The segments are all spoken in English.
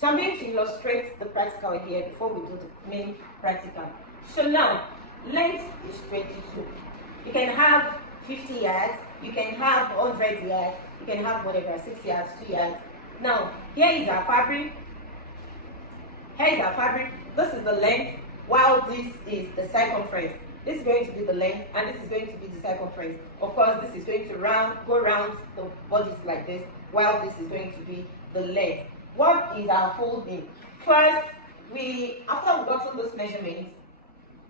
So I'm going to illustrate the practical here before we do the main practical. So now, length is 22. You can have 50 yards, you can have 100 yards, you can have whatever, 6 yards, 2 yards. Now, here is our fabric. Here is our fabric. This is the length, while this is the circumference. This is going to be the length, and this is going to be the circumference. Of course, this is going to go around the bodies like this, while this is going to be the length. What is our folding? First, after we've gotten this measurement,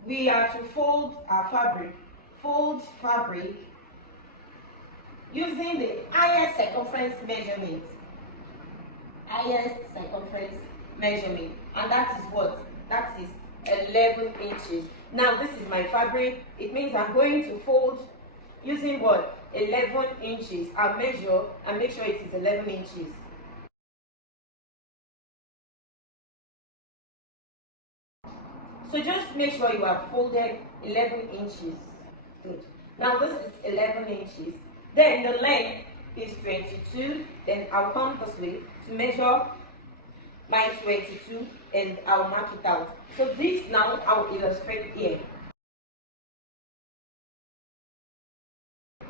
we are to fold our fabric. Fold fabric using the highest circumference measurement. Highest circumference measurement. And that is what? That is 11 inches. Now this is my fabric. It means I'm going to fold using what? 11 inches. I'll measure and make sure it is 11 inches. So just make sure you have folded 11 inches. Good. Now this is 11 inches. Then the length is 22. Then I'll come this way to measure my 22 and I'll mark it out. So this now I'll illustrate here.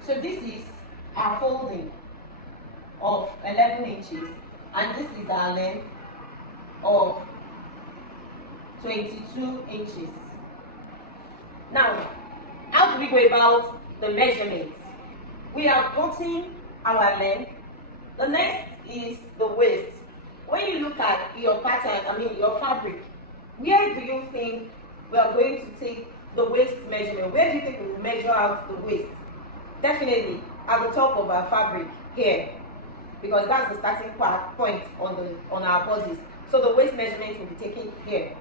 So this is our folding of 11 inches and this is our length of 22 inches. Now, how do we go about the measurements? We have gotten our length. The next is the waist. When you look at your pattern, your fabric, where do you think we are going to take the waist measurement? Where do you think we will measure out the waist? Definitely at the top of our fabric here, because that's the starting point on our bodies. So the waist measurement will be taken here.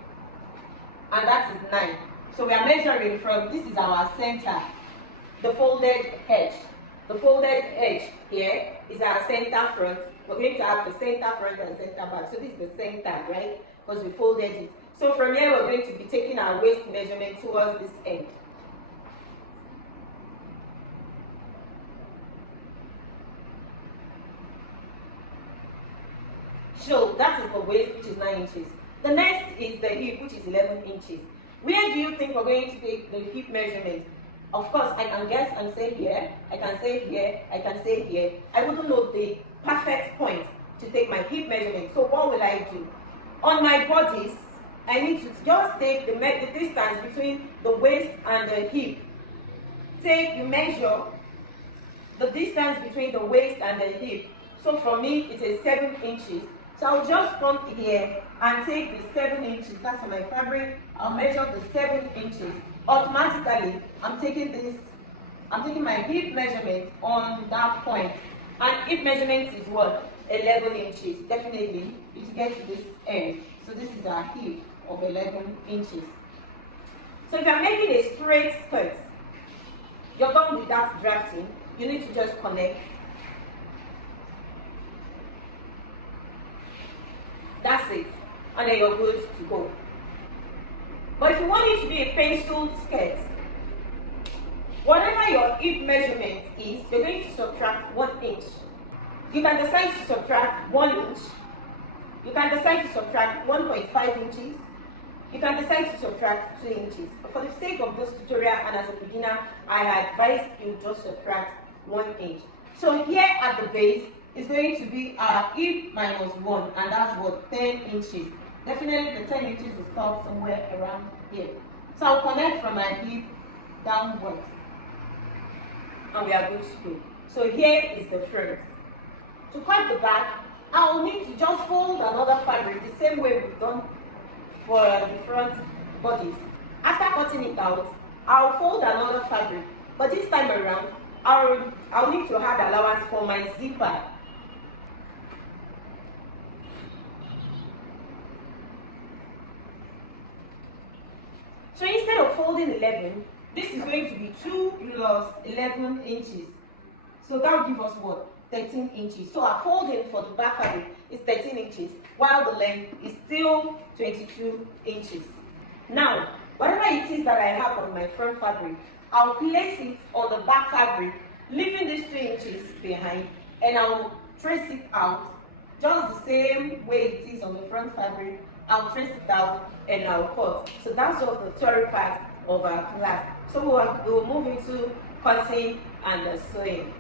And that is 9. So we are measuring from, this is our center, the folded edge. The folded edge here is our center front. We're going to have the center front and center back. So this is the center, right? Because we folded it. So from here, we're going to be taking our waist measurement towards this end. So that is the waist, which is 9 inches. The next is the hip, which is 11 inches. Where do you think we're going to take the hip measurement? Of course, I can guess and say here, I can say here, I can say here. I wouldn't know the perfect point to take my hip measurement. So what will I do? On my bodies, I need to just take the distance between the waist and the hip. You measure the distance between the waist and the hip. So for me, it is 7 inches. So I'll just come here and take the 7 inches. That's for my fabric. I'll measure the 7 inches. Automatically, I'm taking my hip measurement on that point. And hip measurement is what? 11 inches. Definitely, to get to this end. So this is our hip of 11 inches. So if you're making a straight skirt, you're done with that drafting, you need to just connect. That's it. And then you're good to go. But if you want it to be a penciled skirt, whatever your hip measurement is, you're going to subtract 1 inch. You can decide to subtract 1 inch. You can decide to subtract 1.5 inches. You can decide to subtract 2 inches. But for the sake of this tutorial and as a beginner, I advise you just subtract 1 inch. So here at the base is going to be our hip minus 1, and that's what? 10 inches. Definitely the 10 inches will stop somewhere around here. So I'll connect from my hip downwards. And we are good to go. So here is the front. To cut the back, I'll need to just fold another fabric the same way we've done for the front bodies. After cutting it out, I'll fold another fabric, but this time around, I'll need to add allowance for my zipper. So instead of folding 11, this is going to be 2 plus 11 inches. So that will give us what? 13 inches. So our folding for the back fabric is 13 inches, while the length is still 22 inches. Now, whatever it is that I have on my front fabric, I'll place it on the back fabric, leaving these 2 inches behind, and I'll trace it out just the same way it is on the front fabric. I'll trace it out and I'll cut. So that's just the theory part of our class. So we will move into cutting and sewing.